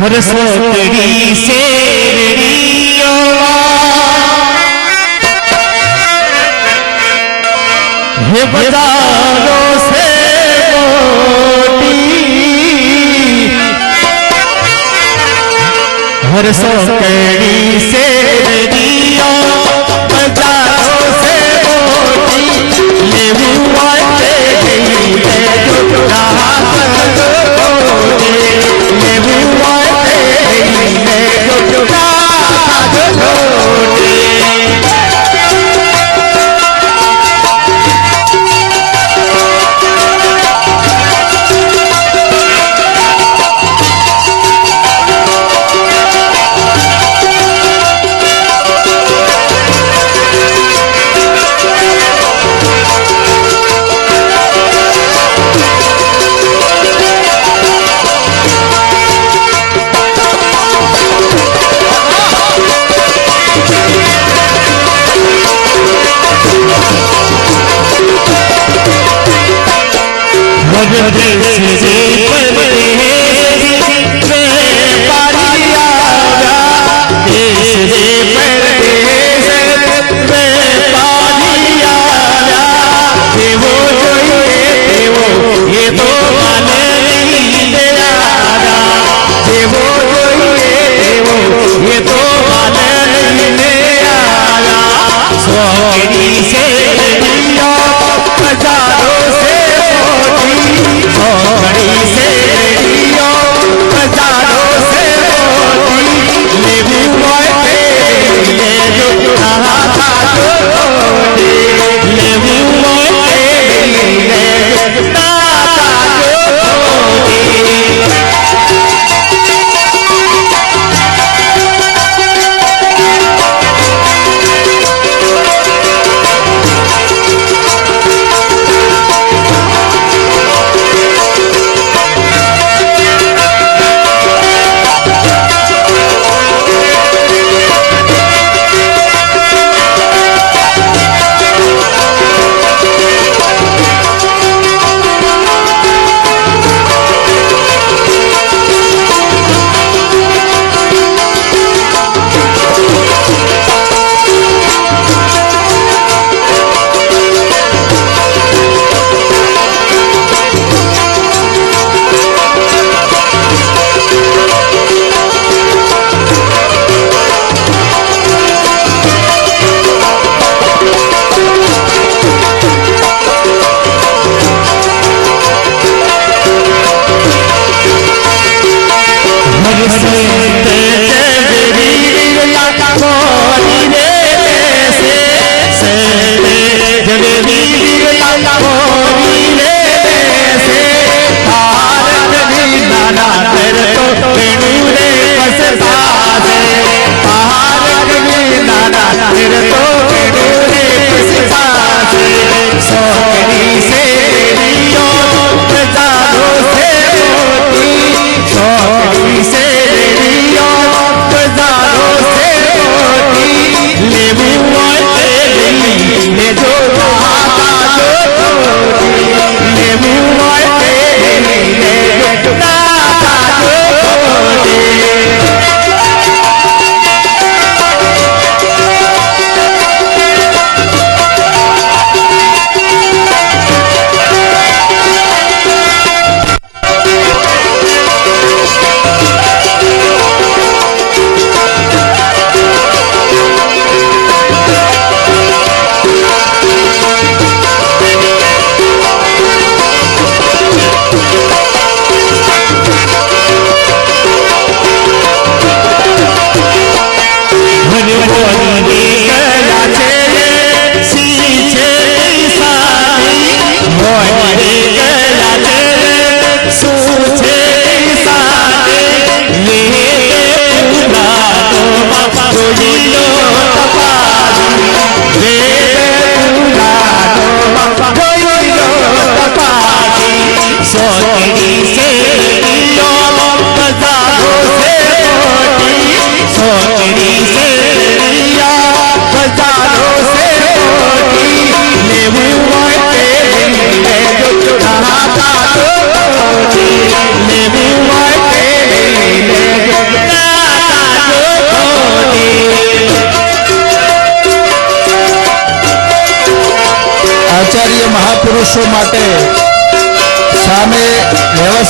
हरसोतड़ी से हे बजारों से हरसोतड़ी से बजारों से ये हुआ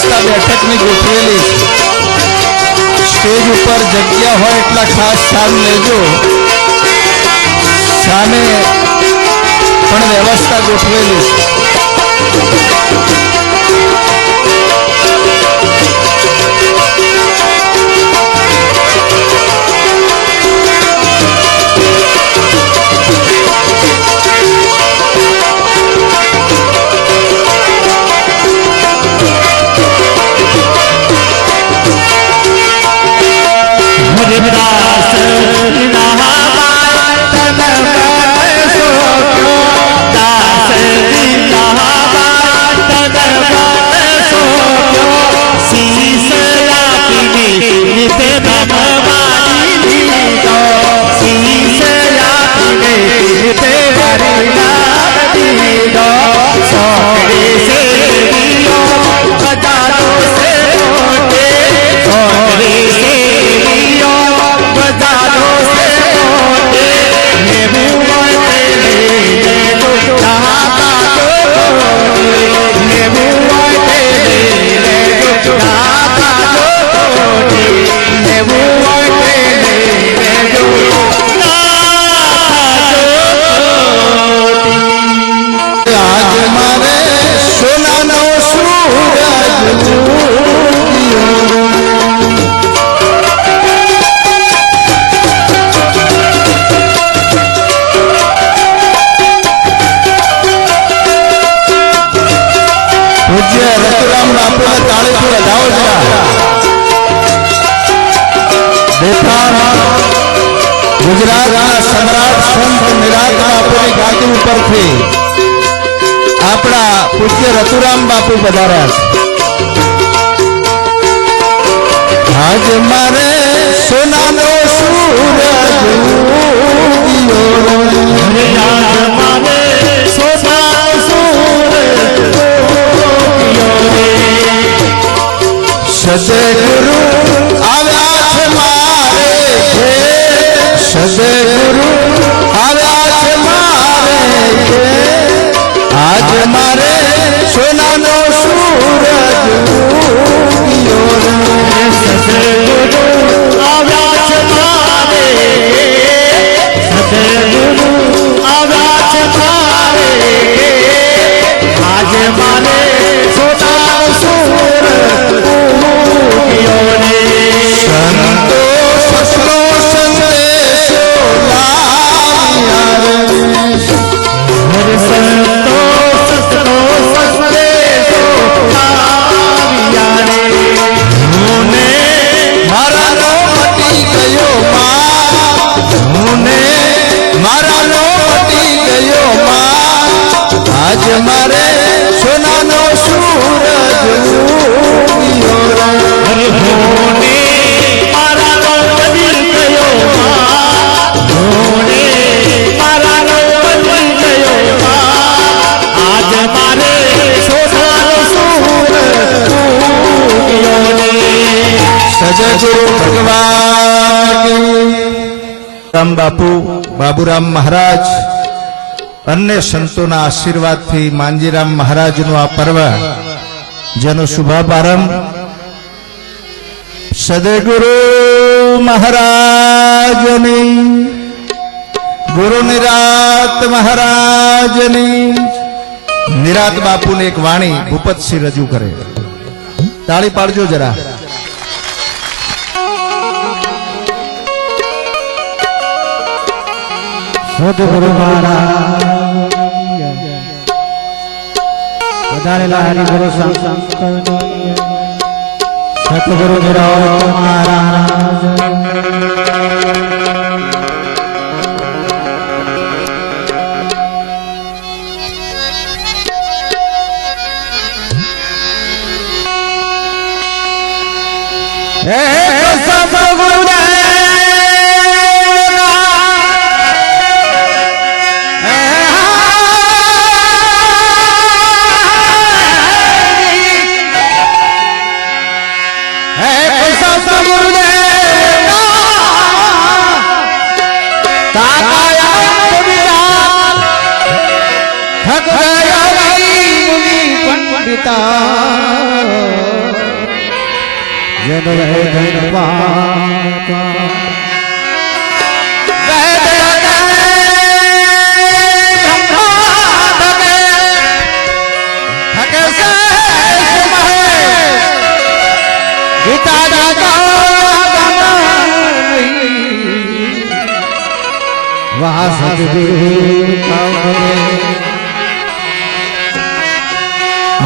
વ્યવસ્થા બેઠકની ગોઠવેલી સ્ટેજ ઉપર જગ્યા હોય એટલા ખાસ સ્થાન લેજો સામે પણ વ્યવસ્થા ગોઠવેલી ગુજરાતના સમ્રાટ સંત નિરાંત બાપુની ગાદી ઉપરથી આપણા પૂજ્ય રતુરામ બાપુ પધાર્યા છે આજ મારે સોનાનો સૂરજ ઉગ્યો આજ મારે સોનાનો સૂરજ ઉગ્યો સદગુરુ આવ્યા છે મારે સદગુરુ આવ્યા છે મારે આજ મારે સોનાનો સૂરજ ઉગ્યો સદગુરુ આવ્યા છે મારે સદગુરુ આવ્યા છે મારે આજ મારે સોનાનો સૂરજ ઉગ્યો સંતો સસલો મારે સોનાનો સૂરજ ઉગ્યો હરે હોને મારાનો બદલ ગયો હોને મારાનો બદલ ગયો આજ મારે સોનાનો સૂરજ ઉગ્યો સદગુરુ ભગવાન રામ બાપુ બાબુરામ મહારાજ अन्य संतों आशीर्वाद थी मांजीराम महाराज नु आ पर्व जेनो शुभारंभ सदगुरु महाराज ने गुरु निरात महाराज ने निरात बापू ने एक वाणी भूपत सिंह रजू करे ताली पाड़जो जरा सदगुरु महाराज हरिगुरु सतगुरु महाराज सतगुरु थक गया मुनि पंडिता જન વેદન પાતા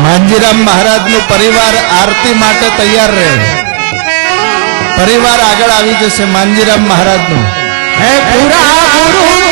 માંજીરામ મહારાજ નું પરિવાર આરતી માટે તૈયાર રહે. પરિવાર આગળ આવી જશે. માંજીરામ મહારાજ નું હે પૂરા ગુરુ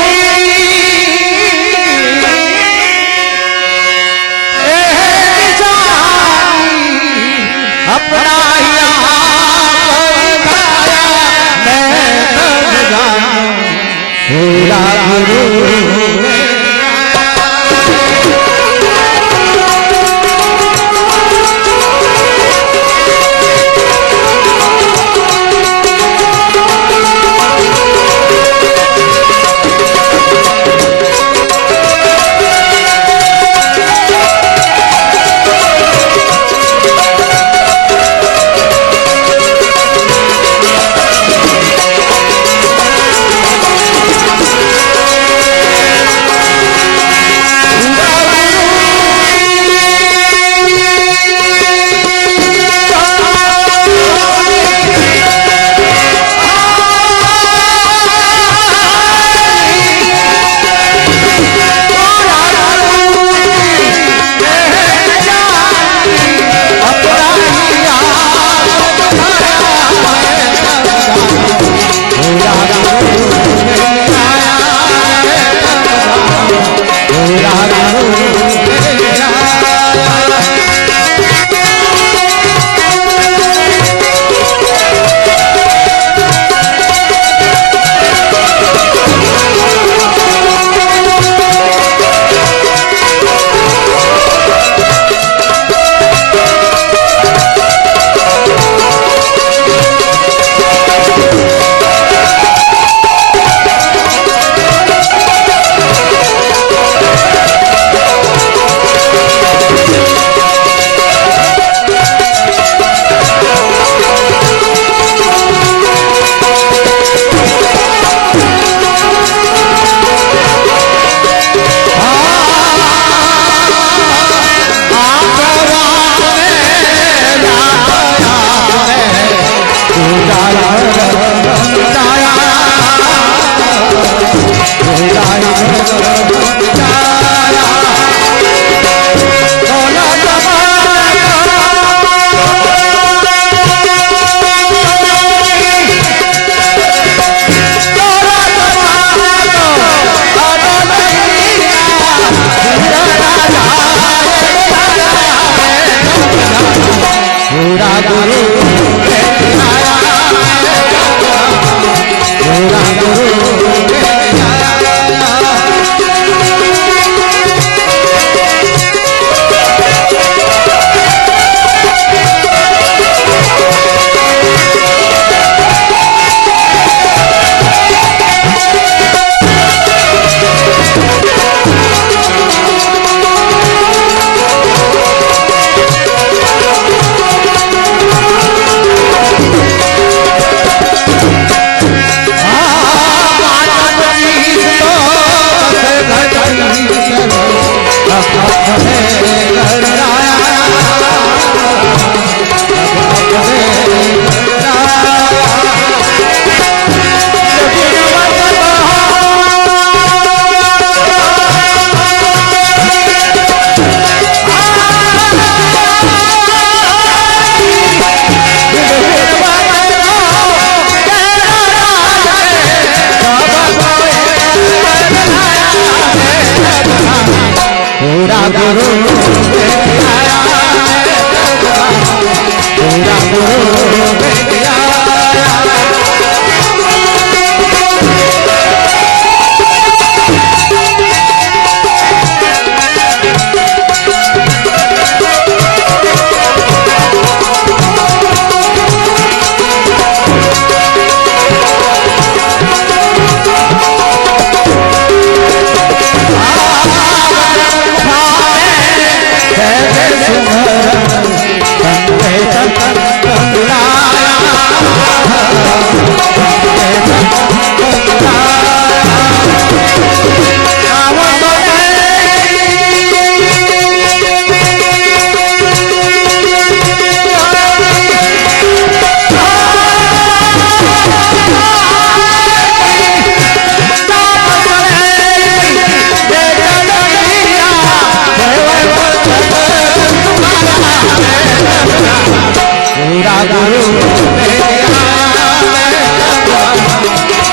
पूरा गुरु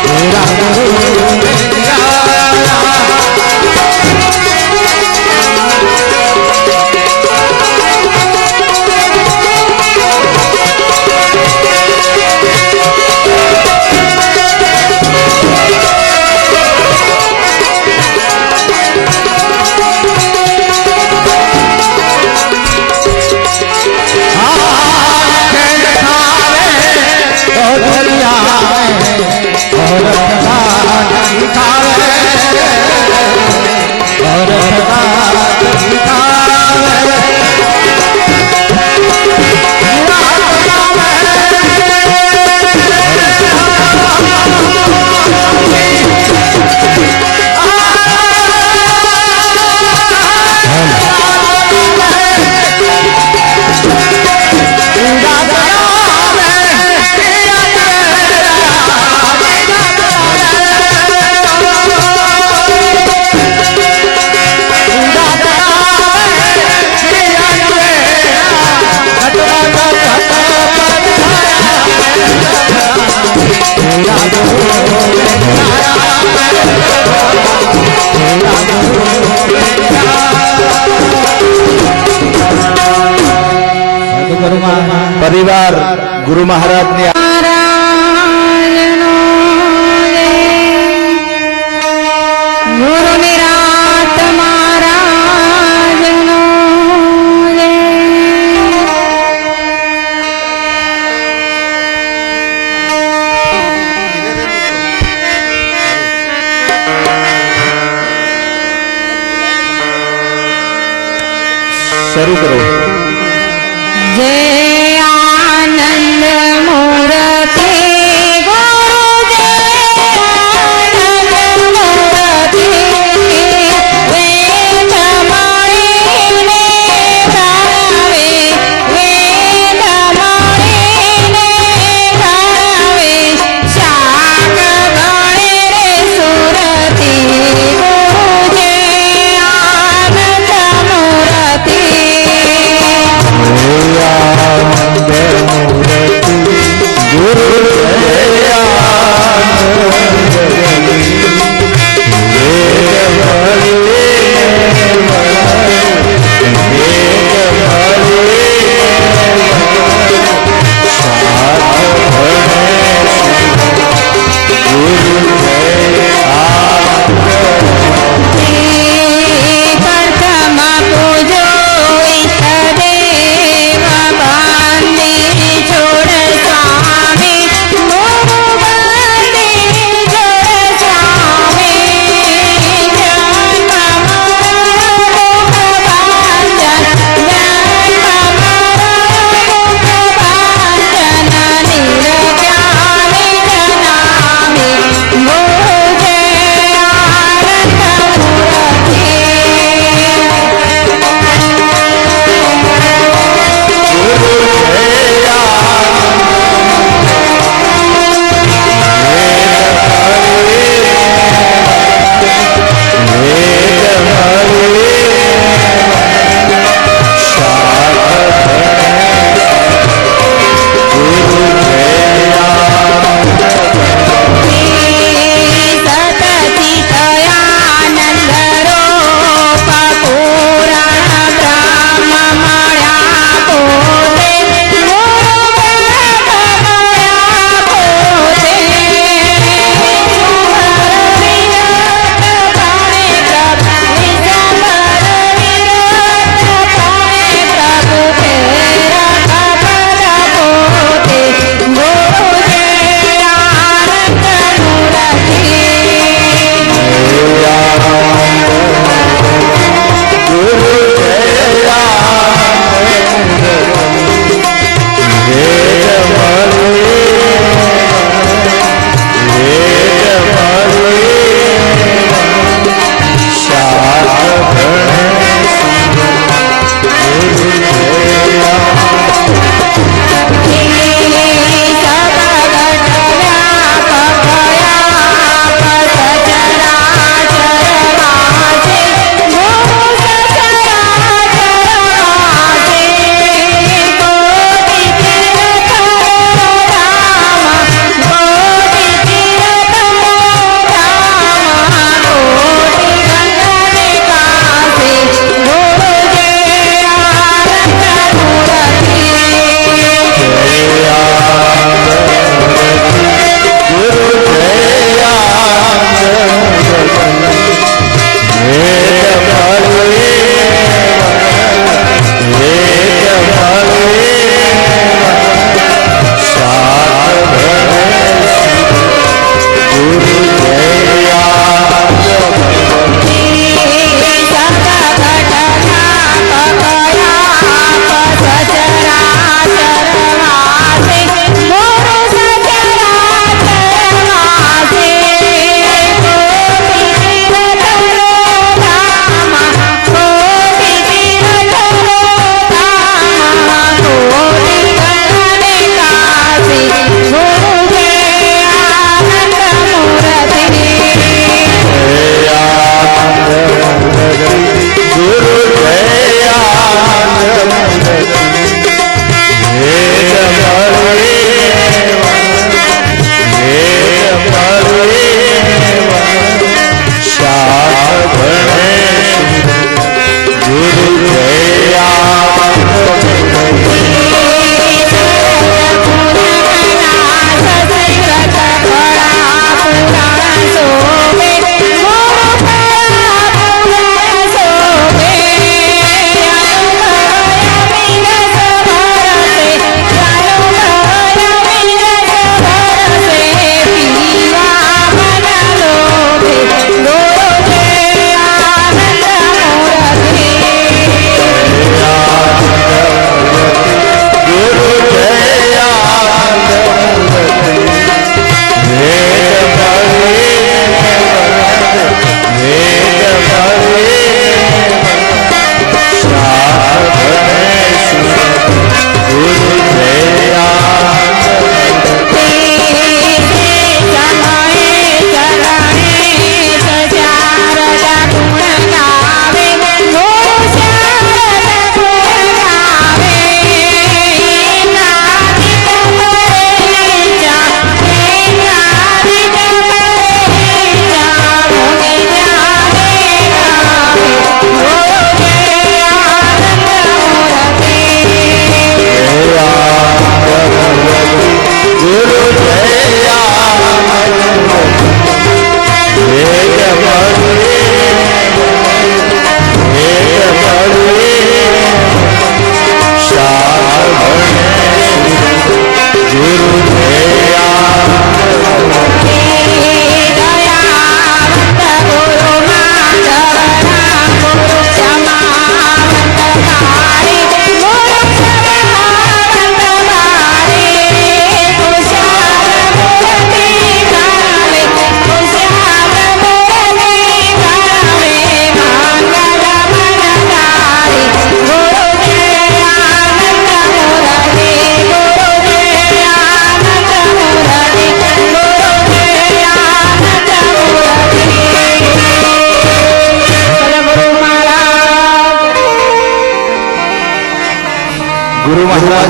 पूरा गुरु પરિવાર ગુરુ મહારાજની ગુરુ નિરાત મહારાજનો જય. શરૂ કરો. જય આનંદ મૂર્તિ ગુરુ જય આનંદ મૂર્તિ વેદ મળીને ગાવે વેદ મળીને ગાવે શાક ગણે રે સુરતી ગુરુ જય આનંદ મૂર્તિ. Yeah.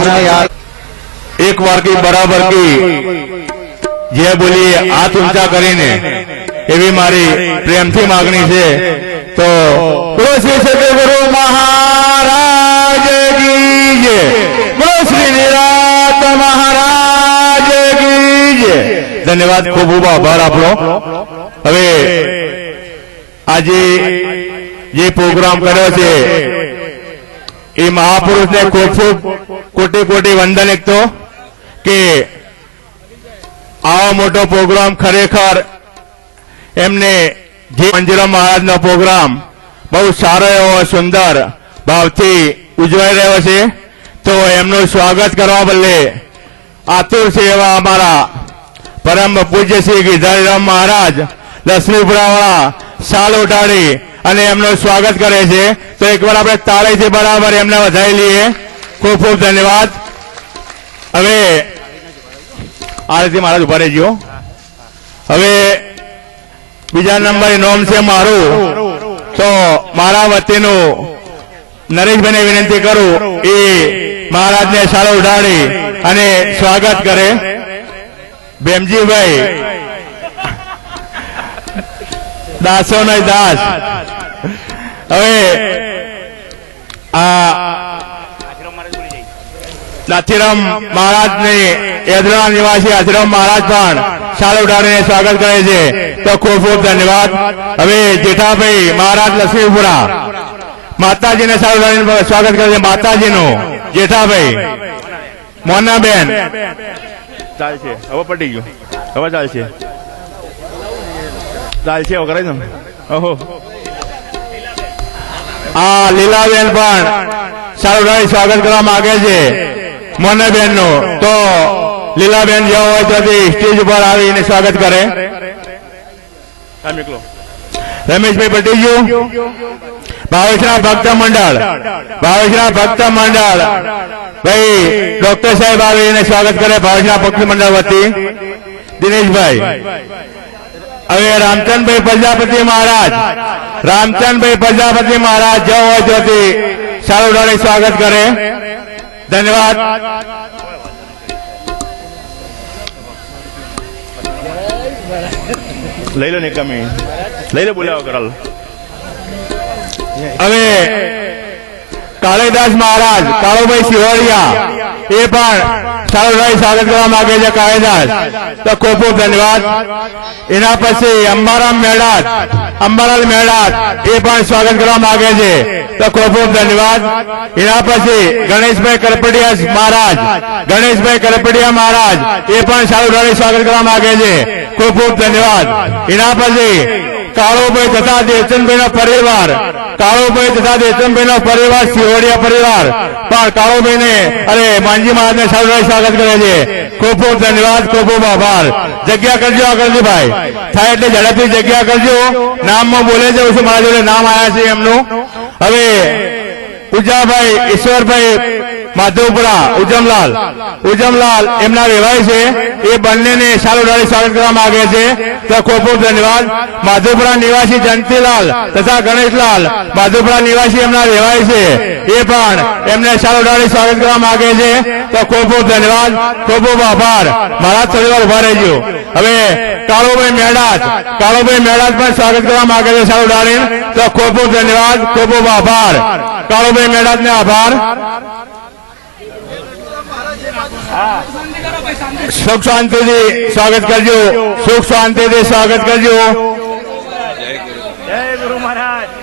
મહારાજને યાદ एक बार की बराबर की जय बोलिए हाथ ऊंचा કરીને એવી મારી પ્રેમથી માગણી છે તો બોલો શ્રી સદગુરુ મહારાજ કી જય બોલો શ્રી નિરાત મહારાજ કી જય ધન્યવાદ ખૂબ ખૂબ આભાર આપણો હવે આજે જે પ્રોગ્રામ કર્યો છે એ મહાપુરુષને ખૂબ ખૂબ કોટી કોટી વંદન એક તો કે આવો મોટો પ્રોગ્રામ ખરેખર એમને જે મંજીરા મહારાજનો પ્રોગ્રામ બહુ સારો એવો સુંદર ભાવથી ઉજવાઈ રહ્યો છે તો એમનું સ્વાગત કરવા બદલે આતુર છે એવા અમારા પરમ પૂજ્ય શ્રી ગિરધારીરામ મહારાજ લક્ષ્મીપુરાવાળા સાલ ઉઠાડી અને એમનું સ્વાગત કરે છે તો એકવાર આપણે તાળીથી બરાબર એમને વધાવી લઈએ ખૂબ ખૂબ ધન્યવાદ હવે આ રીતે મહારાજ ઉભા રહેજો હવે બીજા નંબરે નોમ છે મારું તો મારા વતીનું નરેશભાઈને વિનંતી કરું એ મહારાજને શાળો ઉઠાડી અને સ્વાગત કરે ભેમજીભાઈ દાસો નહીં દાસ હવે આ નાથીરામ મહારાજની યદરા નિવાસી આશ્રમ મહારાજ પણ શાળા ઉઠાડીને સ્વાગત કરે છે તો ખૂબ ખૂબ ધન્યવાદ હવે જેઠાભાઈ મહારાજ લક્ષ્મીપુરા માતાજીને શાળા ઉઠાડીને સ્વાગત કરે છે માતાજીનું જેઠાભાઈ મોનાબેન ચાલશે હવે પટી ગયું હવે ચાલશે હવે કરાય ને ઓહો આ લીલાબેન પણ શાળા ઉઠાડી સ્વાગત કરવા માંગે છે મોનાબેન નું તો લીલાબેન જેવો હોય તો સ્ટેજ ઉપર આવીને સ્વાગત કરે રમેશભાઈ પટેલજી ભાવેશના ભક્ત મંડળ ભાઈ ડોક્ટર સાહેબ આવીને સ્વાગત કરે ભાવેશના ભક્ત મંડળ વતી દિનેશભાઈ હવે રામચંદભાઈ પ્રજાપતિ મહારાજ જેવો હોય તો સારું ઉડાડી સ્વાગત કરે ધન્યવાદ લઈ લો ને કમી લઈ લો બોલાવો કરાલ હવે કાળીદાસ મહારાજ કાળુભાઈ સિહોરિયા એ પણ સારું સ્વાગત કરવા માંગે છે કાળીદાસ તો ખૂબ ખૂબ ધન્યવાદ એના પછી અંબાલાલ મેળાત એ પણ સ્વાગત કરવા માંગે છે તો ખૂબ ખૂબ ધન્યવાદ એના પછી ગણેશભાઈ કરપડિયા મહારાજ એ પણ સારું સ્વાગત કરવા માંગે છે ખૂબ ખૂબ ધન્યવાદ એના પછી કાળુભાઈ તથા દેવચંદભાઈ નો પરિવાર સિહોડિયા પરિવાર પણ કાળુભાઈ ને અરે માનજી મહારાજ ને સારું સ્વાગત કરે છે ખૂબ ખૂબ ધન્યવાદ ખૂબ ખૂબ આભાર જગ્યા કરજો આગળજીભાઈ થાય એટલે ઝડપથી જગ્યા કરજો નામમાં બોલે છે મારા જોડે નામ આવ્યા છે એમનું હવે ઉજાભાઈ ઈશ્વરભાઈ માધવપુરા ઉજમલાલ એમના વેવાય છે એ બંનેને સારું સ્વાગત કરવા માંગે છે તો ખૂબ ખૂબ ધન્યવાદ માધવપુરા નિવાસી જયંતિલાલ તથા ગણેશલાલ માધવપુરા નિવાસી એમના વેવાય છે એ પણ એમને સારું સ્વાગત કરવા માંગે છે તો ખૂબ ખૂબ ધન્યવાદ ખૂબ ખૂબ આભાર મારા થોડી વાર ઉભા રહેજો હવે કાળુભાઈ મેળાત પણ સ્વાગત કરવા માંગે છે સારું ઉડાડીને તો ખૂબ ખૂબ ધન્યવાદ ખૂબ ખૂબ આભાર કાળુભાઈ મેળાત ને આભાર સુખ શાંતિથી સ્વાગત કરજો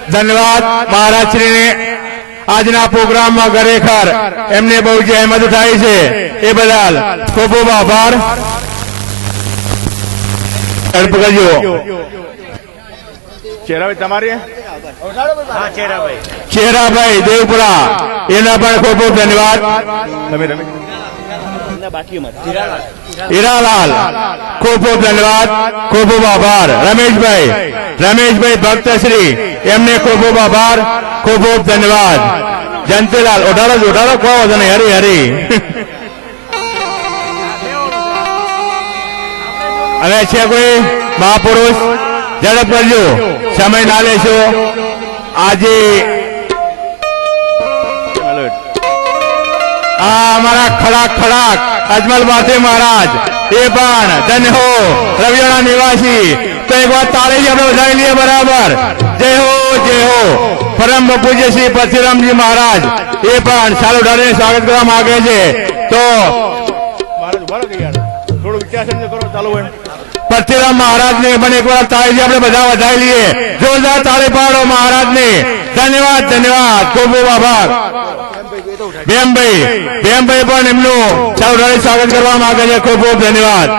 ધન્યવાદ મહારાજશ્રીને આજના પ્રોગ્રામમાં ખરેખર એમને બહુ જહેમત ઉઠાવી છે એ બદલ ખૂબ ખૂબ આભાર કરજો ચેરાભાઈ દેવપુરા એના પણ ખૂબ ખૂબ ધન્યવાદ હીરાલાલ ખૂબ ખૂબ ધન્યવાદ ખૂબ ખૂબ આભાર રમેશભાઈ ભક્તશ્રી એમને ખૂબ ખૂબ આભાર ખૂબ ખૂબ ધન્યવાદ જયંતિલાલ ઉઠાડો કહો તને હરી અને છે કોઈ મહાપુરુષ ઝડપ કરજો સમય ના લેશો આજે આ અમારા ખડાક ખડાક અજમલ બાથી મહારાજ એ પણ ધન્ય હો રવિયાણા નિવાસી. તો એક વાર તાળીથી આપણે વધારી લઈએ બરાબર. જય હો જય હો. પરમ પૂજ્ય શ્રી પરશુરામજી મહારાજ એ પણ સારું ઢાળીને સ્વાગત કરવા માંગે છે. તો પરશુરામ મહારાજ ને પણ એક વાર તાળીથી આપણે બધા વધારી લઈએ. જોરદાર તાળી પાડો મહારાજ ને. ધન્યવાદ ધન્યવાદ, ખૂબ ખૂબ આભાર. ભેમભાઈ પણ એમનું સારું ઢાળી સ્વાગત કરવા માંગે છે. ખૂબ ખૂબ ધન્યવાદ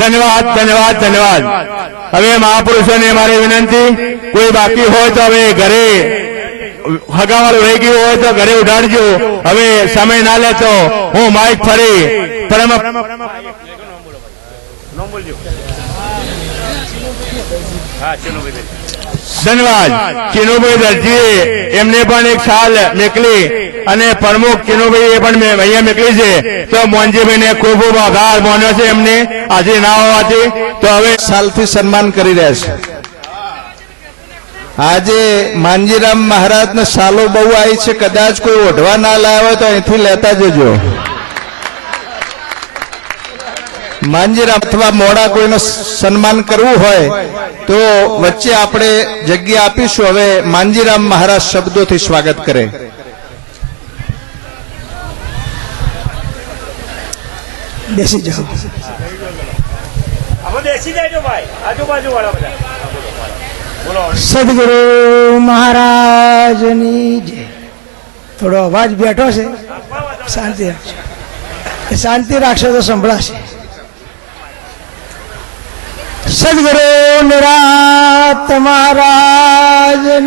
ધન્યવાદ ધન્યવાદ ધન્યવાદ. હવે મહાપુરુષોને મારી વિનંતી, કોઈ બાકી હોય તો હવે ઘરે હગાવાળું રહી ગયું હોય તો ઘરે ઉઠાડજો. હવે સમય ના લેતો હું માઇક ફરી પરમ ધન્યવાદ. ચીનુભાઈ દરજીએ એમને પણ એક શાલ મેકલી અને પ્રમુખ ચીનુભાઈ એ પણ અહીંયા મેકલી છે. તો મોહનજીભાઈને ખૂબ ખૂબ આભાર માન્યો છે એમને આજે ના હોવાથી. તો હવે સાલથી સન્માન કરી રહ્યા છે. આજે માંજીરામ મહારાજને સાલો બહુ આવી છે, કદાચ કોઈ ઓઢવા ના લાવ્યો હોય તો અહીંથી લેતા જજો. માંજીરામ અથવા મોડા કોઈનું સન્માન કરવું હોય તો વચ્ચે આપણે જગ્યા આપીશું. હવે માંજીરામ મહારાજ શબ્દોથી સ્વાગત કરે. બેસી જાઓ. સદગુરુ મહારાજની જય. થોડો અવાજ બેઠો છે, શાંતિ રાખજો. શાંતિ રાખશો તો સંભળાશે. સદગુરુ નિરાત મહારાજની.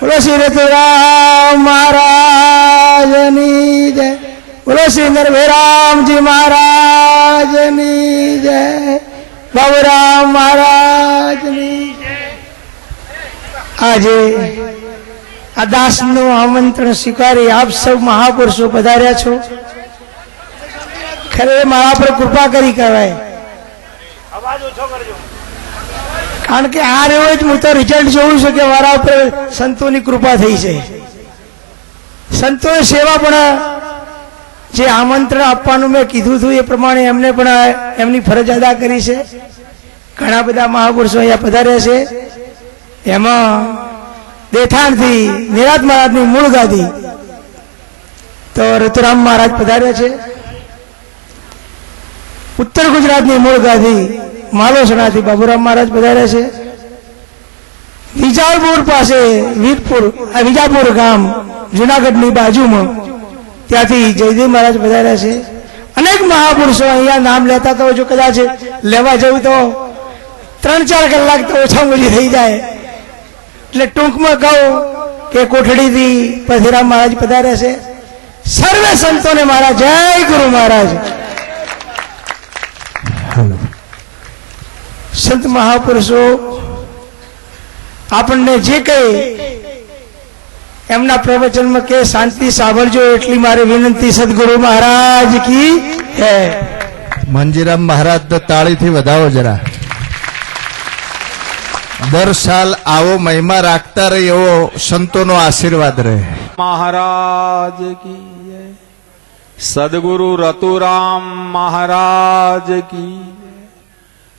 બોલો શ્રી રતુરામ મહારાજની જય. બોલો શ્રી નરભેરામજી મહારાજની જય. બાબુરામ મહારાજની જય. આજે આ દાસનું આમંત્રણ સ્વીકારી આપ સૌ મહાપુરુષો પધાર્યા છો. ખરે મારા પર કૃપા કરી કહેવાય. કારણ કે આ રોજ હું તો રિઝલ્ટ જોઉં છું કે મારા ઉપર સંતોની કૃપા થઈ છે. સંતોએ સેવા પણ જે આમંત્રણ આપવાનું મેં કીધું હતું એ પ્રમાણે એમને પણ એમની ફરજ અદા કરી છે. ઘણા બધા મહાપુરુષો અહીંયા પધાર્યા છે. એમાં દેઠાણથી નિરાત મહારાજની મૂળ ગાદી તો રતુરામ મહારાજ પધાર્યા છે. ઉત્તર ગુજરાતની મૂળ ગાદી માલોસણાથી બાબુરામ મહારાજ પધાર્યા છે. વિજાપુર પાસે વિજાપુર ગામ જુનાગઢની બાજુમાં ત્યાંથી જયદેવ મહારાજ પધાર્યા છે. અનેક મહાપુરુષો અહીંયા નામ લેતા તો જો કદાચ લેવા જવું તો 3-4 કલાક તો ઓછામાં ઓછી થઈ જાય. એટલે ટૂંકમાં કહું કે કોઠડીથી પરશુરામ મહારાજ પધાર્યા છે. સર્વે સંતોને મારા જય ગુરુ મહારાજ. સંત મહાપુરુષો આપણને જે કહે એમના પ્રવચનમાં કે શાંતિ સાંભળજો એટલી મારી વિનંતી સદગુરુ મહારાજ કી હે. મંજીરામ મહારાજ તો તાળીથી વધાવો જરા. દર સાલ આવો મહિમા રાખતા રહે એવો સંતોનો આશીર્વાદ રહે. મહારાજ કી જય. સદગુરુ રતુરામ મહારાજ કી જય.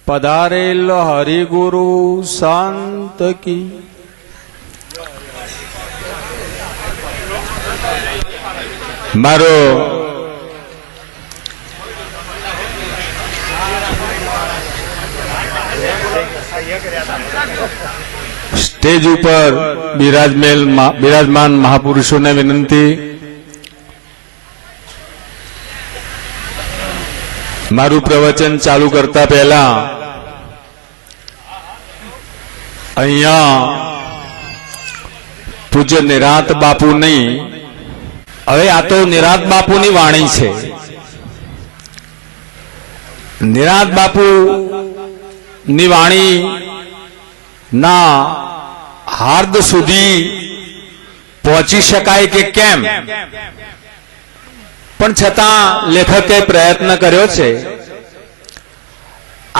પધારેલ હરિગુરુ સંત કી. મારો સ્ટેજ ઉપર બિરાજમાન મહાપુરુષોને વિનંતી, મારું પ્રવચન ચાલુ કરતા પહેલા અહીંયા પૂજ્ય નિરાત બાપુની, હવે આ તો નિરાત બાપુની વાણી છે. નિરાત બાપુ ની વાણી ના હાર્દ સુધી પહોંચી શકાય કે કેમ, પણ છતાં લેખકે પ્રયત્ન કર્યો છે.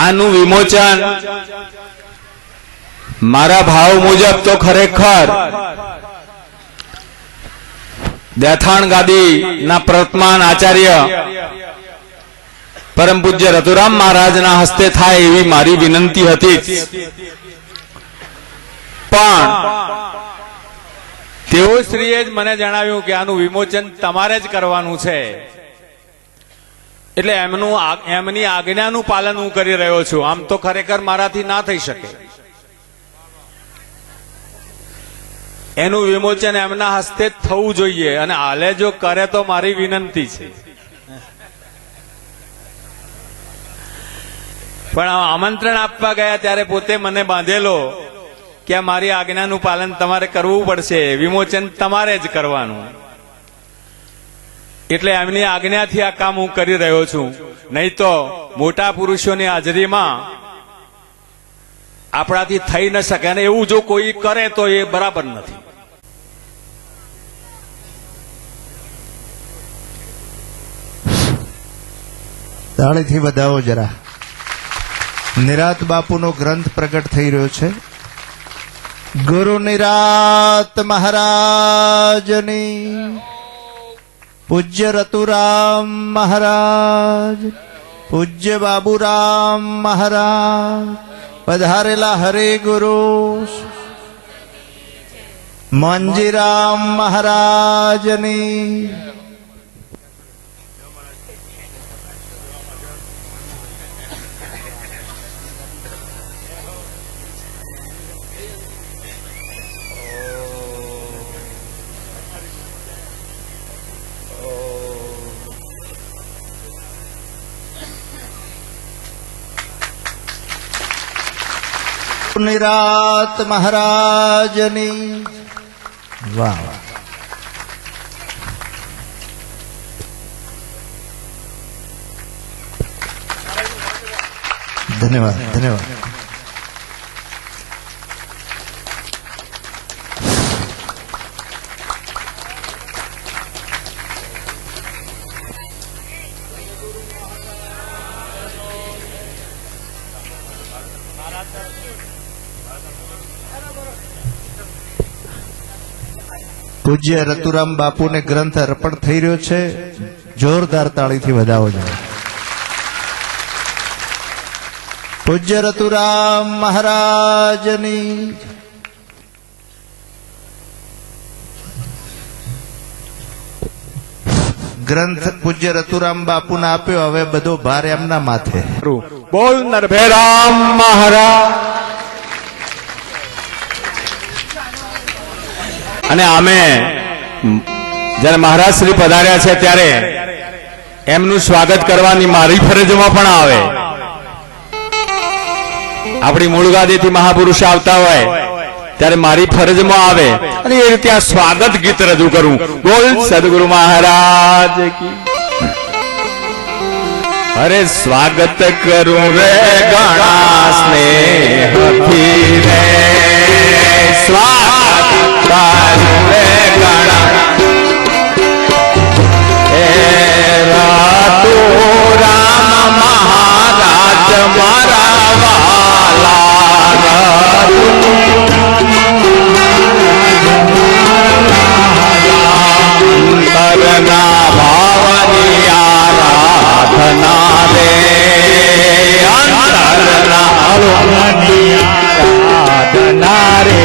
આનું વિમોચન મારા ભાવ મુજબ તો ખરેખર દેથાણ ગાદી ના પ્રવર્તમાન આચાર્ય પરમ પૂજ્ય રતુરામ મહારાજના હસ્તે થાય એવી મારી વિનંતી હતી. પણ તેઓ શ્રીએ જ મને જણાવ્યું કે આનું વિમોચન તમારે જ કરવાનું છે, એટલે એમની આજ્ઞાનું પાલન હું કરી રહ્યો છું. આમ તો ખરેખર મારાથી ના થઈ શકે. એનું વિમોચન એમના હસ્તે જ થવું જોઈએ, અને હાલે જો કરે તો મારી વિનંતી છે. પણ આમંત્રણ આપવા ગયા ત્યારે પોતે મને બાંધેલો કે મારી આજ્ઞાનું પાલન તમારે કરવું પડશે, વિમોચન તમારે જ કરવાનું. એટલે એમની આજ્ઞાથી આ કામ હું કરી રહ્યો છું. નહીં તો મોટા પુરુષોની હાજરીમાં આપણાથી થઈ ન શકે, અને એવું જો કોઈ કરે તો એ બરાબર નથી. તાળીથી વધાવો જરા. નિરાત બાપુનો ગ્રંથ પ્રગટ થઈ રહ્યો છે. ગુરુ નિરાત મહારાજની, પૂજ્ય રતુરામ મહારાજ, પૂજ્ય બાબુરામ મહારાજ, પધારેલા હરે ગુરુ મોંજીરામ મહારાજની. નિરાત મહારાજની. વાહ વાહ. ધન્યવાદ ધન્યવાદ. પૂજ્ય રતુરામ બાપુને ગ્રંથ અર્પણ થઈ રહ્યો છે. જોરદાર તાળીથી વધાવો જોઈએ. પૂજ્ય રતુરામ મહારાજની. ગ્રંથ પૂજ્ય રતુરામ બાપુને આપ્યો, હવે બધો ભાર એમના માથે. બોલ નરભેરામ મહારાજ. અને અમે જયારે મહારાજ શ્રી પધાર્યા છે ત્યારે એમનું સ્વાગત કરવાની મારી ફરજમાં પણ આવે. આપણી મૂળ ગાદીથી મહાપુરુષ આવતા હોય ત્યારે મારી ફરજમાં આવે અને એ રીતે આ સ્વાગત ગીત રજૂ કરું. બોલ સદગુરુ મહારાજ કી. અરે સ્વાગત કરું રે ગણા સ્નેહથી રે, સ્વાગત કરું રે ગણા હે રાતો રામ મહારાજ મારા વાલા. અંતરના ભાવની આરાધના રે, અંતરના ભાવની આરાધના રે.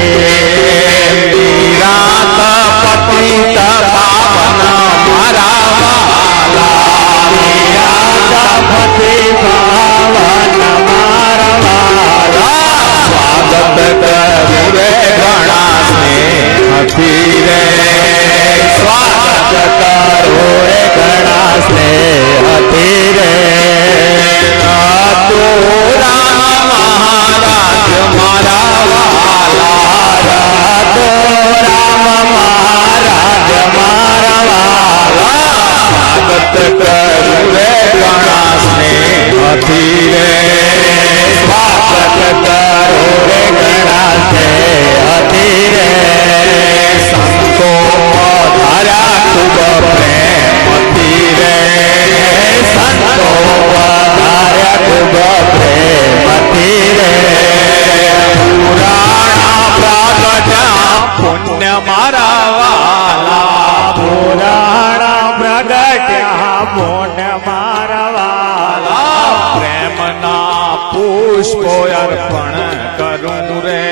મોન મારવાલા પ્રેમના પુષ્પો અર્પણ કરું રે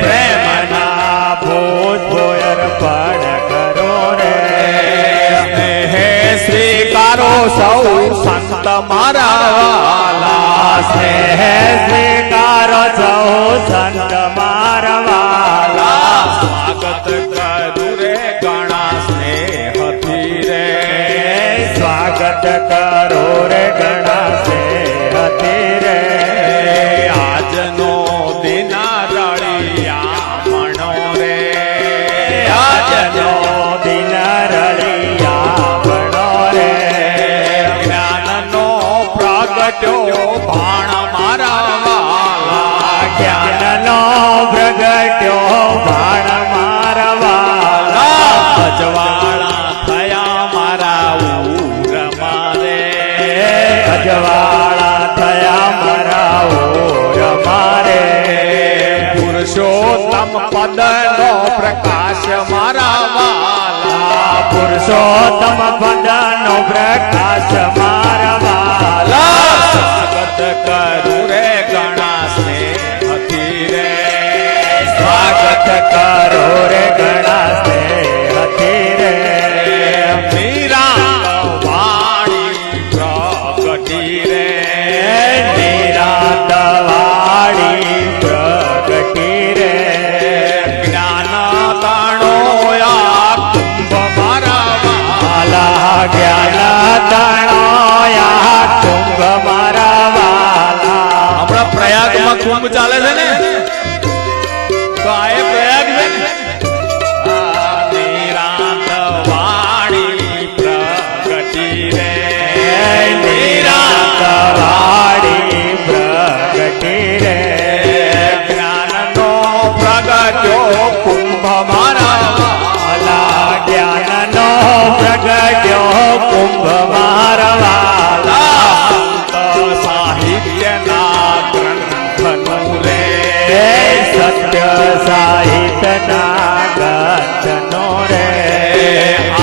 પ્રેમના પુષ્પો અર્પણ કરું રે સ્નેહે સ્વીકારો સૌ સંત મારા વાલા સ્નેહે સ્વીકારો સૌ સંત મારા વાલા સ્વાગત કરું રે ગણા સ્નેહથી રે સ્વાગત કરો રે ગણા સ્નેહથી રે આજનો દિન રળિયામણો રે આજનો દિન રળિયામણો રે જ્ઞાનનો પ્રગટ્યો ભાણ મારા વાલા જ્ઞાનનો પ્રગટ્યો ભાણ મારા વાલા અજવાળા થયા મારા ઉર મારે અજવાળા થયા મારા ઉર મારે પુરુષોત્તમ પદનો પ્રકાશ મારા વાલા પુરુષોત્તમ પદનો પ્રકાશ મારા વાલા સ્વાગત કરું રે ગણા સ્નેહથી રે સ્વાગત કરો રે ગણા સ્નેહથી રે મીરા વાણી પ્રગટી રે નિરાત વાણી પ્રગટી રે જ્ઞાન તાણો યા કુંભ મારા વાલા જ્ઞાન તાણો યા કુંભ મારા વાલા હમણાં પ્રયાગમાં કુંભ ચાલે છે ને તો આ એ પ્રયાગ છે ને આ નિરાંત વાણી પ્રગટી રે નિરાંત વાણી પ્રગટી રે જ્ઞાનનો પ્રગટ્યો કુંભ મારા વાલા જ્ઞાનનો પ્રગટ્યો કુંભ મારા વાલા સંત સાહિત્યના ગ્રંથનું રે સત્ય સાહિત્યના ગ્રંથનો રે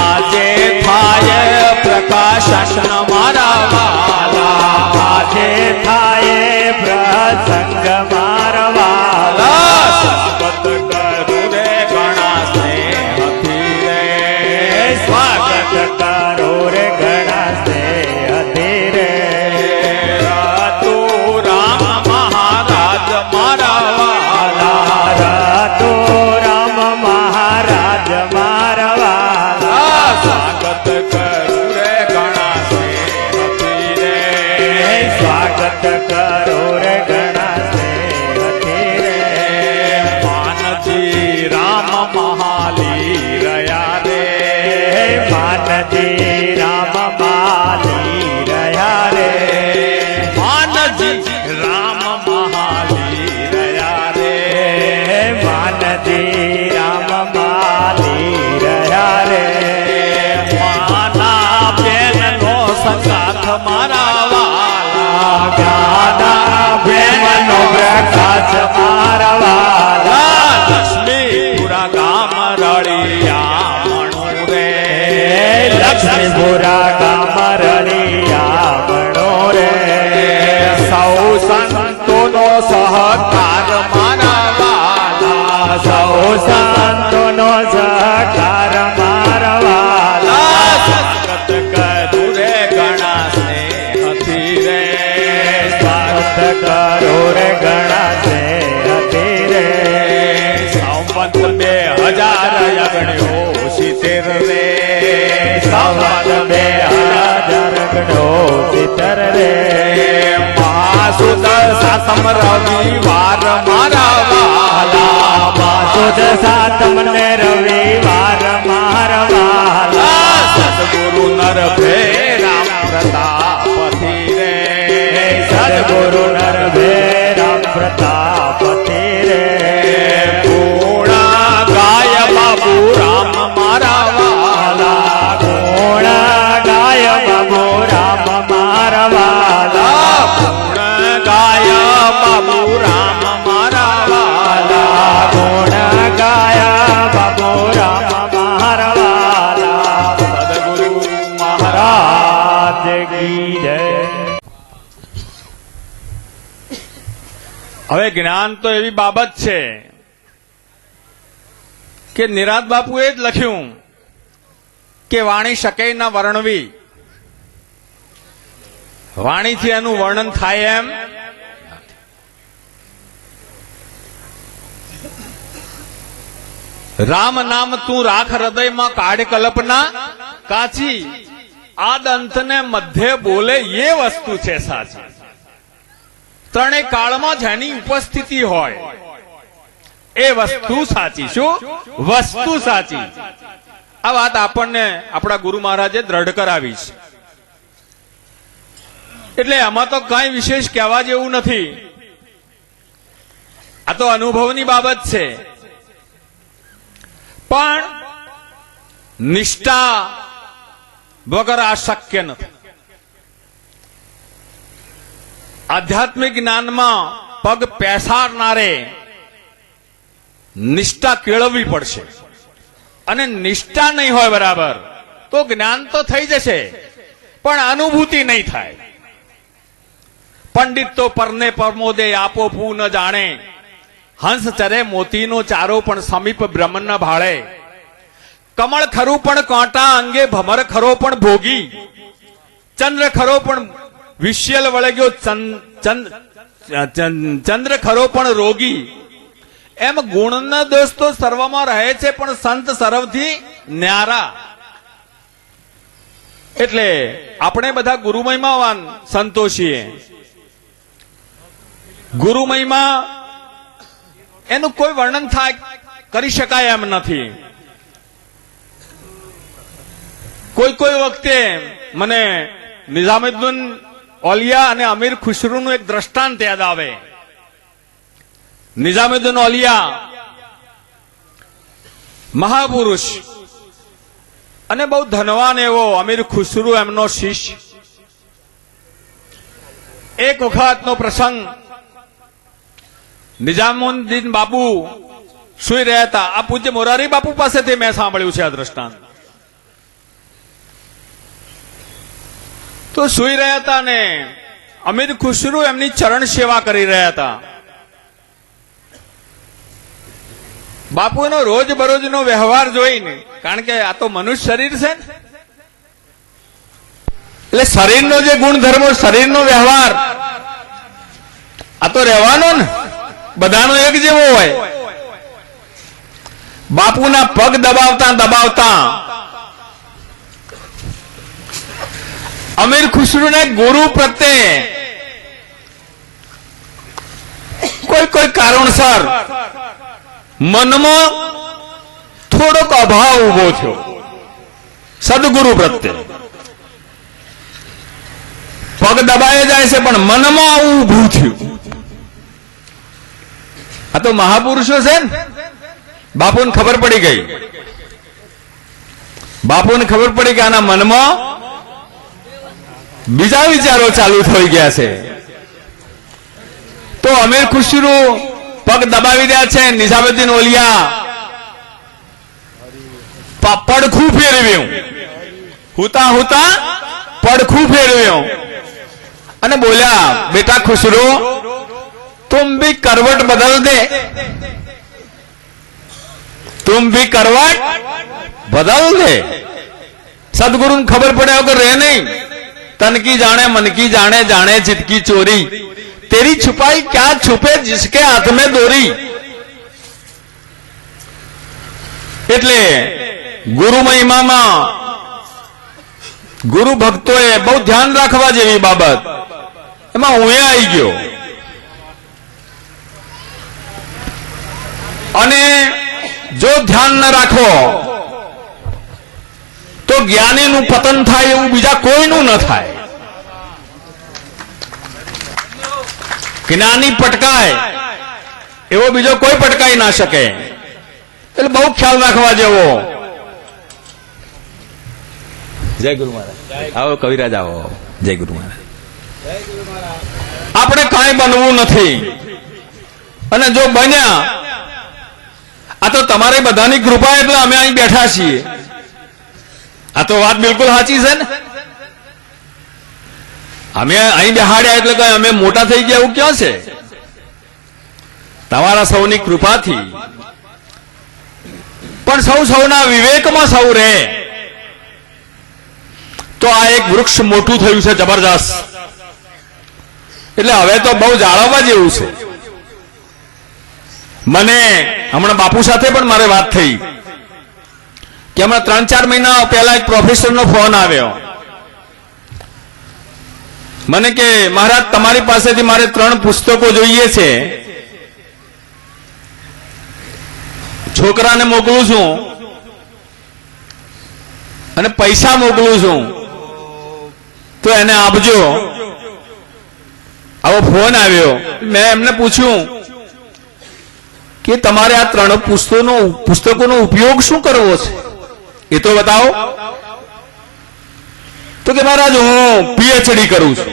આજે થાય પ્રકાશન મારા વાલા આજે થાય પ્રસંગ મારા વાલા સ્વાગત કરું રે ગણા સ્નેહથી રે સ્વાગત કરો રે ગણા સ્નેહથી રે રાતો રામ મહારાજ મારા વાલા રાતો રામ મહારાજ મારા વાલા સ્વાગત કરું રે ગણા સ્નેહથી રે સ્વાગત કરો રે ગણા સ્નેહથી રે માનજી રામ મહાલી રહ્યા રે માનજી રામ મહાલી રહ્યા રે માનજી રામ મહાલી રહ્યા રે માનજી રામ મહાલી રહ્યા રે માના બેનનો સંગાથ મારા વાલા ગાના બેનનો પ્રકાશ મારા વાલા લક્ષ્મીપુરા ગામ રળિયામણું રે લક્ષ્મીપુરા ગામ રળિયામણું રે સૌ સંતોનો સહકાર મારા વાલા સૌ સંતોનો સહકાર મારા વાલા સ્વાગત કરું રે ગણા સ્નેહથી રે સ્વાગત કરો રે ગણા સ્નેહથી રે સંવત 2000 અગણ્યો 70 રે સંવત 2000 અગણ્યો 70 રે માસુદ સાતમ રવિવાર મારા વાલા માસુદ સાતમ ને રવિવાર મારા વાલા સદગુરુ નર ભે રામ પ્રતાપથી રે સદગુરુ નર ભે રામ પ્રતાપથી રે પૂર્ણા ગાય બાબુ રામ મારા વાલા પૂર્ણા ગાય બાબુ રામ મારા વાલા પૂર્ણ ગાય બાબુ રામ હવે જ્ઞાન તો એવી બાબત છે કે નિરાંત બાપુએ જ લખ્યું કે વાણી શકે ન વર્ણવી. વાણીથી એનું વર્ણન થાય એમ. રામ નામ તું રાખ હૃદયમાં કાઢ કલ્પના કાચી આદ અંતને મધ્ય બોલે એ વસ્તુ છે સાચી. ત્રણેય કાળમાં જેની ઉપસ્થિતિ હોય એ વસ્તુ સાચી. શું વસ્તુ સાચી? આ વાત આપણને આપણા ગુરુ મહારાજે દ્રઢ કરાવી છે. એટલે આમાં તો કઈ વિશેષ કહેવા જેવું નથી. આ તો અનુભવની બાબત છે. પણ નિષ્ઠા વગર આ શક્ય નથી. આધ્યાત્મિક જ્ઞાનમાં પગ પેસારનારે નિષ્ઠા કેળવવી પડશે. અને નિષ્ઠા નહીં હોય બરાબર તો જ્ઞાન તો થઈ જશે પણ અનુભૂતિ નહીં થાય. પંડિત તો પરને પરમોદે આપો પૂ ન જાણે, હંસ ચરે મોતીનો ચારો પણ સમીપ બ્રહ્મ ન ભાળે. કમળ ખરું પણ કાંટા અંગે, ભમર ખરો પણ ભોગી, ચંદ્ર ખરો પણ વિશ્યલ વળગ્યો, ચંદ્ર ખરો પણ રોગી. એમ ગુણના દોષ તો સર્વમાં રહે છે પણ સંત સર્વથી ન્યારા. એટલે આપણે બધા ગુરુમહિમાવાન સંતો છીએ. ગુરુમહિમા એનું કોઈ વર્ણન થાય કરી શકાય એમ નથી. કોઈ વખતે મને નિઝામુદ્દીન ઓલિયા અને અમીર ખુસરુનું એક દ્રષ્ટાંત યાદ આવે. નિઝામુદ્દીન ઓલિયા મહાપુરુષ અને બહુ ધનવાન એવો અમીર ખુસરુ એમનો શિષ્ય. એક વખતનો પ્રસંગ, નિઝામુદ્દીન બાપુ સુઈ રહ્યા હતા. આ પૂજ્ય મોરારી બાપુ પાસેથી મેં સાંભળ્યું છે આ દ્રષ્ટાંત. તો સુઈ રહ્યા હતા ને અમીર ખુસરુ એમની ચરણ સેવા કરી રહ્યા હતા. બાપુનો રોજ બરોજનો વ્યવહાર જોઈને, કારણ કે આ તો મનુષ્ય શરીર છે ને, એટલે શરીરનો જે ગુણધર્મો, શરીરનો વ્યવહાર આ તો રહેવાનો ને, બધાનો એક જેવો હોય. બાપુના પગ દબાવતા દબાવતા અમીર ખુસરુને ગુરુ પ્રત્યે કોઈ કારણસર મનમાં થોડોક અભાવ ઉભો થયો સદગુરુ પ્રત્યે. પગ દબાઈ જાય છે પણ મનમાં આવું ઉભું થયું. આ તો મહાપુરુષો છે ને. બાપુને ખબર પડી ગઈ. બાપુને ખબર પડી કે આના મનમાં બીજા વિચારો ચાલુ થઈ ગયા છે. તો અમીર ખુસરુ પગ દબાવી રહ્યા છે. નિઝામુદ્દીન ઓલિયા પડખું ફેરવ્યું, હુતા હુતા પડખું ફેરવ્યું અને બોલ્યા, બેટા ખુસરુ, तुम भी करवट बदल दे, तुम भी करवट बदल दे. सदगुरु ने खबर पड़े अगर रहे नहीं, तन की जाने मन की जाने, जाने चित की चोरी, तेरी छुपाई क्या छुपे जिसके हाथ में दोरी. એટલે ગુરુ મહિમામાં ગુરુ ભક્તોએ બહુ ધ્યાન રાખવા જેવી બાબત. એમાં હું આવી ગયો અને જો ધ્યાન ન રાખો તો જ્ઞાનીનું પતન થાય એવું બીજા કોઈનું ન થાય. જ્ઞાની પટકાય એવો બીજો કોઈ પટકાઈ ના શકે. એટલે બહુ ખ્યાલ રાખવા જેવો. જય ગુરુ મહારાજ. આવો કવિરાજ, આવો. જય ગુરુ મહારાજ. આપણે કાંઈ બનવું નથી અને જો બન્યા આ તો તમારી બધાની કૃપા એટલે અમે અહીં બેઠા છીએ. આ તો વાત બિલકુલ સાચી છે ને. અમે અહીં બેહાડ્યા એટલે કઈ અમે મોટા થઈ ગયા એવું ક્યાં છે? તમારા સૌની કૃપાથી પણ સૌના વિવેકમાં સૌ રહે તો આ એક વૃક્ષ મોટું થયું છે જબરજસ્ત. એટલે હવે તો બહુ જાળવવા જેવું છે. મને હમણાં બાપુ સાથે પણ મારે વાત થઈ કે હમણાં 3-4 મહિના પહેલા એક પ્રોફેસરનો ફોન આવ્યો. મને કે મહારાજ તમારી પાસેથી મારે 3 પુસ્તકો જોઈએ છે. છોકરાને મોકલું છું અને પૈસા મોકલું છું તો એને આપજો. આવો ફોન આવ્યો. મેં એમને પૂછ્યું કે તમારે આ 3 પુસ્તકોનો ઉપયોગ શું કરવો છે એ તો બતાવો. તો કે મહારાજ હું પીએચડી કરું છું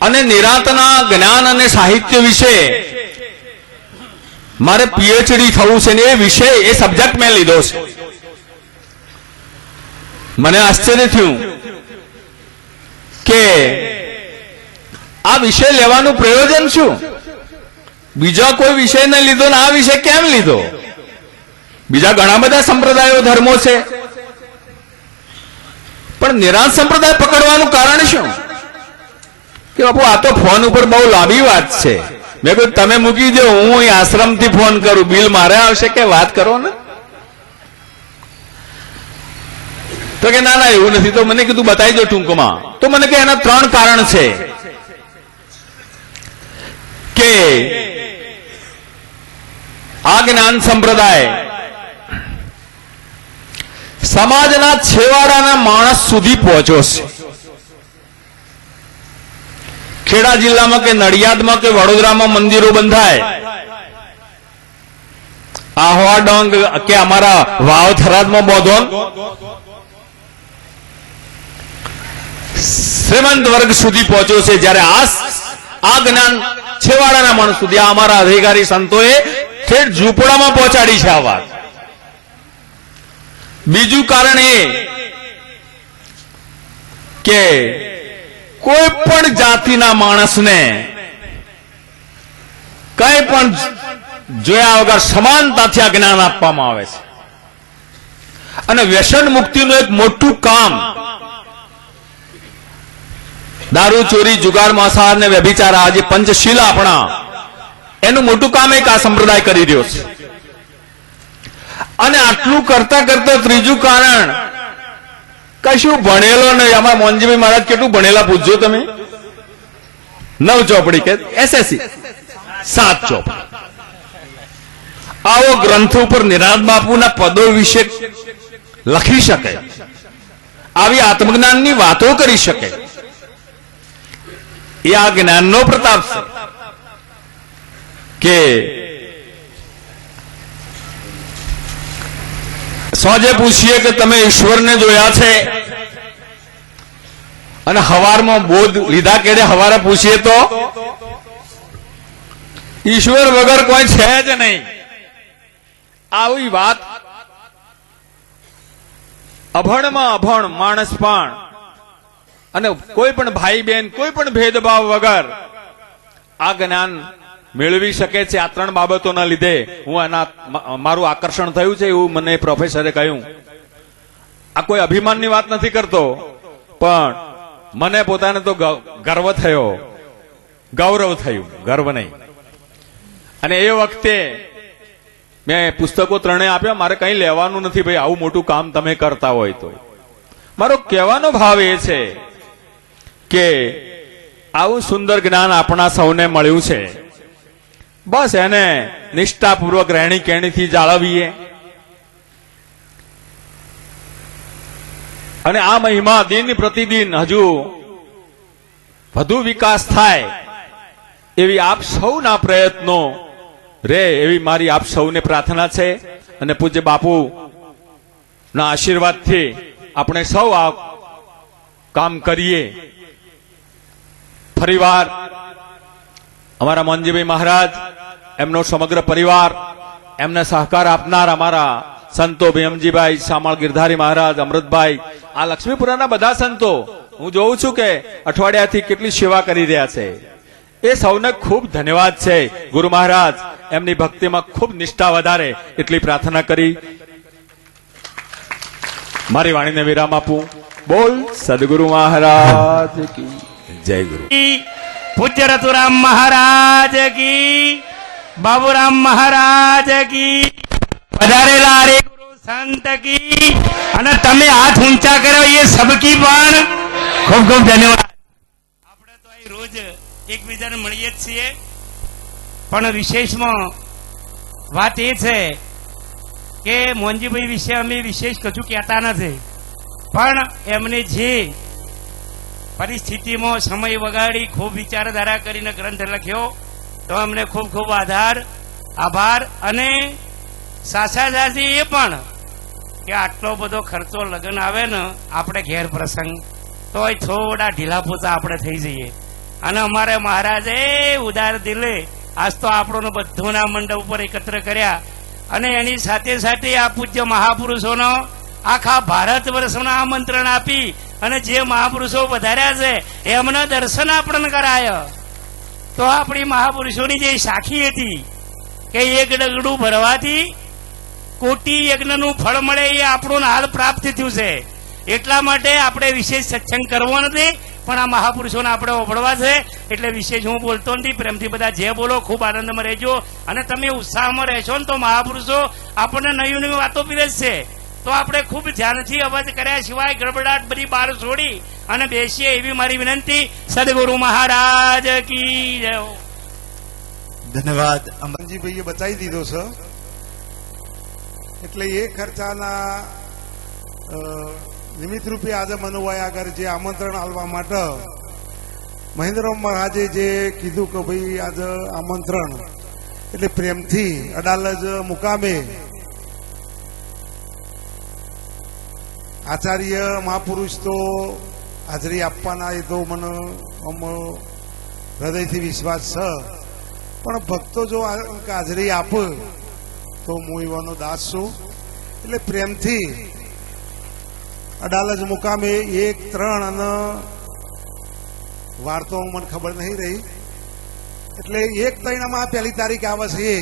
અને નિરાંતના જ્ઞાન અને સાહિત્ય વિશે મારે પીએચડી થવું છે ને એ વિષય એ સબ્જેક્ટ મેં લીધો છે. મને આશ્ચર્ય થયું કે આ વિષય લેવાનું પ્રયોજન શું? બીજા કોઈ વિષય ને લીધો ને આ વિષય કેમ લીધો? બીજા ઘણા બધા સંપ્રદાયો ધર્મો છે પણ નિરાંત સંપ્રદાય પકડવાનું કારણ શું? કે બાપુ આ તો ફોન ઉપર બહુ લાંબી વાત છે. મેં કહ્યું તમે મૂકી દો, હું અહીં આશ્રમથી ફોન કરું, બિલ મારે આવશે કે વાત કરો ને. તો કે ના ના એવું નથી. તો મને કીધું બતાવી દો ટૂંકમાં. તો મને કે એના 3 કારણ છે કે આ જ્ઞાન સંપ્રદાય સમાજના છેવાડાના માણસ સુધી પહોંચ્યો છે. ખેડા જિલ્લામાં કે નડિયાદમાં કે વડોદરામાં મંદિરો બંધાય, આહવા ડોંગ કે અમારા વાવ થરાદમાં બોધોન શ્રીમંત વર્ગ સુધી પહોંચ્યો છે. જ્યારે આ જ્ઞાન છેવાડાના માણસ સુધી આ અમારા અધિકારી સંતોએ ઠેઠ ઝૂંપડામાં પહોંચાડી છે આ વાત. બીજું કારણ એ કે કોઈ પણ જાતિના માણસને કઈ પણ જોયા વગર સમાનતાથી આ જ્ઞાન આપવામાં આવે છે. અને વ્યસન મુક્તિનું એક મોટું કામ દારૂ, ચોરી, જુગાર, માંસાહાર ને વ્યભિચાર, આ જે પંચશીલ આપણા, એનું મોટું કામ એક આ સંપ્રદાય કરી રહ્યો છે. અને આટલું કરતા કરતા ત્રીજું કારણ, કશું ભણેલો નહીં. અમારા મોંજીભાઈ મહારાજ કેટલું ભણેલા પૂછજો તમે? 9 ચોપડી કે એસએસસી 7 ચોપડી. આવો ગ્રંથ ઉપર નિરાંત બાપુના પદો વિશે લખી શકે, આવી આત્મજ્ઞાનની વાતો કરી શકે, એ આ જ્ઞાનનો પ્રતાપ છે. કે સોજે પૂછીએ કે તમે ઈશ્વરને જોયા છે અને હવારમાં બોધ લીધા કેડે હવારે પૂછીએ તો ઈશ્વર વગર કોઈ છે જ નહીં. આવી વાત અભણમાં અભણ માણસ પણ અને કોઈ પણ ભાઈ બહેન કોઈ પણ ભેદભાવ વગર આ જ્ઞાન મેળવી શકે છે. આ 3 બાબતોના લીધે હું આના મારું આકર્ષણ થયું છે એવું મને પ્રોફેસરે કહ્યું. આ કોઈ અભિમાનની વાત નથી કરતો, પણ મને પોતાને તો ગર્વ થયો, ગૌરવ થયું, ગર્વ નહીં. અને એ વખતે મેં પુસ્તકો 3 આપ્યા. મારે કંઈ લેવાનું નથી ભાઈ, આવું મોટું કામ તમે કરતા હોય તો. મારો કહેવાનો ભાવ એ છે કે આવું સુંદર જ્ઞાન આપણા સૌને મળ્યું છે, બસ એને નિષ્ઠાપૂર્વક રહેણી કેણીથી જાળવીએ અને આ મહિમા દિન પ્રતિદિન હજુ વધુ વિકાસ થાય એવી આપ સૌના પ્રયત્નો રે એવી મારી આપ સૌને પ્રાર્થના છે. અને પૂજ્ય બાપુ ના આશીર્વાદથી આપણે સૌ આ કામ કરીએ. ફરીવાર અમારા મોંજીભાઈ મહારાજ, એમનો સમગ્ર પરિવાર, એમને સહકાર આપનાર અમારા સંતો ભીમજીભાઈ, શામળ ગિરધારી મહારાજ, અમૃતભાઈ, આ લક્ષ્મીપુરાના બધા સંતો હું જોઉં છું કે અઠવાડિયાથી કેટલી સેવા કરી રહ્યા છે. એ સૌને ખૂબ ધન્યવાદ છે. ગુરુ મહારાજ એમની ભક્તિમાં ખૂબ નિષ્ઠા વધારે એટલી પ્રાર્થના કરી મારી વાણીને વિરામ આપું. બોલ સદગુરુ મહારાજ કી જય. ગુરુ પૂજ્ય રતુરામ મહારાજ કી, બાબુરામ મહારાજ કી, પધારેલા હરે ગુરુ સંત કી, અને તમે હાથ ઊંચા કર્યો એ સબકી પણ ખૂબ ખૂબ ધન્યવાદ. આપણે તો અહીં રોજ એકબીજાને મળીએ જ છીએ, પણ વિશેષમાં વાત એ છે કે મોહનજીભાઈ વિશે અમે વિશેષ કશું કહેતા નથી, પણ એમને જે પરિસ્થિતિમાં સમય વગાડી ખૂબ વિચારધારા કરીને ગ્રંથ લખ્યો તો અમને ખૂબ ખૂબ આભાર. અને સાથે એ પણ કે આટલો બધો ખર્ચો લગ્ન આવે ને આપણે ઘેર પ્રસંગ તો થોડા ઢીલા પોતા આપણે થઈ જઈએ, અને અમારે મહારાજે ઉદાર દિલે આજ તો આપણોને બધોના મંડપ ઉપર એકત્ર કર્યા, અને એની સાથે સાથે આ પૂજ્ય મહાપુરુષોનો આખા ભારત વર્ષમાં આમંત્રણ આપી અને જે મહાપુરુષો વધાર્યા છે એમના દર્શન આપણને કરાયા. તો આપણી મહાપુરુષોની જે સાખી હતી કે એક ડગડું ભરવાથી કોટી યજ્ઞનું ફળ મળે એ આપણું હાલ પ્રાપ્ત થયું છે. એટલા માટે આપણે વિશેષ સત્સંગ કરવો નથી, પણ આ મહાપુરુષોને આપણે ઓભળવા છે, એટલે વિશેષ હું બોલતો નથી. પ્રેમથી બધા જે બોલો ખૂબ આનંદમાં રહેજો, અને તમે ઉત્સાહમાં રહેશો ને તો મહાપુરુષો આપણને નવી નવી વાતો પીરસશે. તો આપણે ખૂબ ધ્યાનથી અવાજ કર્યા સિવાય ગડબડાટ બધી બહાર છોડી અને બેસીએ એવી મારી વિનંતી. સદગુરુ મહારાજ કી જય. ધન્યવાદ. અમનજીભાઈએ બતાવી દીધો છે, એટલે એ ખર્ચાના નિમિત્ત રૂપે આજે મનુભાઈ આગળ જે આમંત્રણ આપવા માટે મહેન્દ્ર મહારાજે જે કીધું કે ભાઈ આજે આમંત્રણ એટલે પ્રેમથી અડાલજ મુકામે આચાર્ય મહાપુરુષ તો હાજરી આપવાના એ તો મને હૃદયથી વિશ્વાસ છે, પણ ભક્તો જો હાજરી આપે તો હું એવાનો દાસ છું. એટલે પ્રેમથી અડાલજ મુકામે 1, 3 અને વાર તો મને ખબર નહીં રહી, એટલે 1, 3 માં 1 તારીખ આવે છે, એ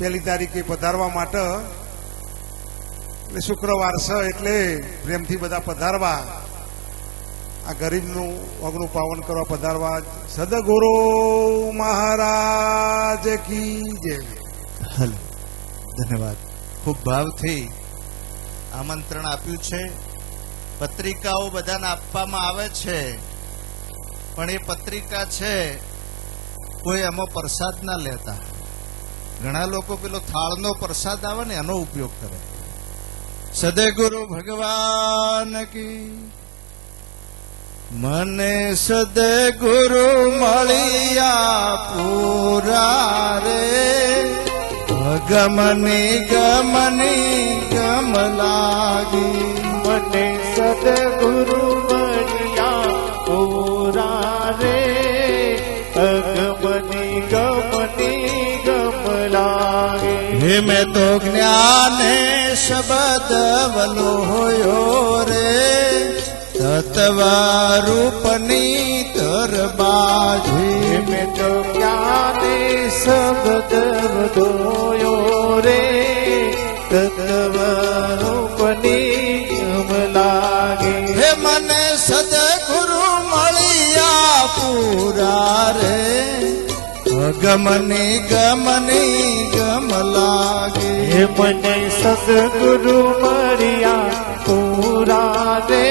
1 તારીખે પધારવા માટે એટલે શુક્રવાર છે, એટલે પ્રેમથી બધા પધારવા, આ ગરીબનું અગ્નું પાવન કરવા પધારવા. સદગુરુ મહારાજ કી જય. હલો, ધન્યવાદ. ખૂબ ભાવથી આમંત્રણ આપ્યું છે. પત્રિકાઓ બધાને આપવામાં આવે છે, પણ એ પત્રિકા છે કોઈ એમાં પ્રસાદ ના લેતા. ઘણા લોકો પેલો થાળનો પ્રસાદ આવે ને એનો ઉપયોગ કરે. સદગુરુ ભગવાન કી. મને સદગુરુ મળ્યા પૂરા રે, ગમની ગમ લાગી. મને સદગુરુ મળ્યા પૂરા રે, ગમની ગમ લાગે. હે મેં તો જ્ઞાને શબ્દ વલોયો રે, તત્વ રૂપની તરબાજી. મેં તો જ્ઞાને શબ્દ વધોયો રે, તત્વ રૂપની ગમ લાગે. હે મને સદગુરુ મળ્યા પૂરા રે, ગમની ગમ લાગે. હે મને સદગુરુ મળ્યા પૂરા રે,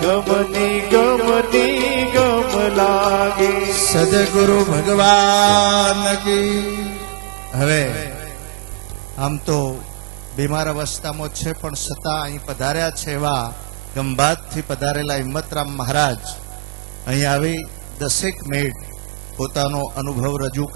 ગમની ગમ લાગે. સદગુરુ ભગવાન કી. હવે આમ તો બીમાર અવસ્થામાં છે, પણ છતાં અહીં પધાર્યા છે એવા ગંભાતથી પધારેલા હિંમતરામ મહારાજ અહીં આવી 10 મિનિટ પોતાનો અનુભવ રજૂ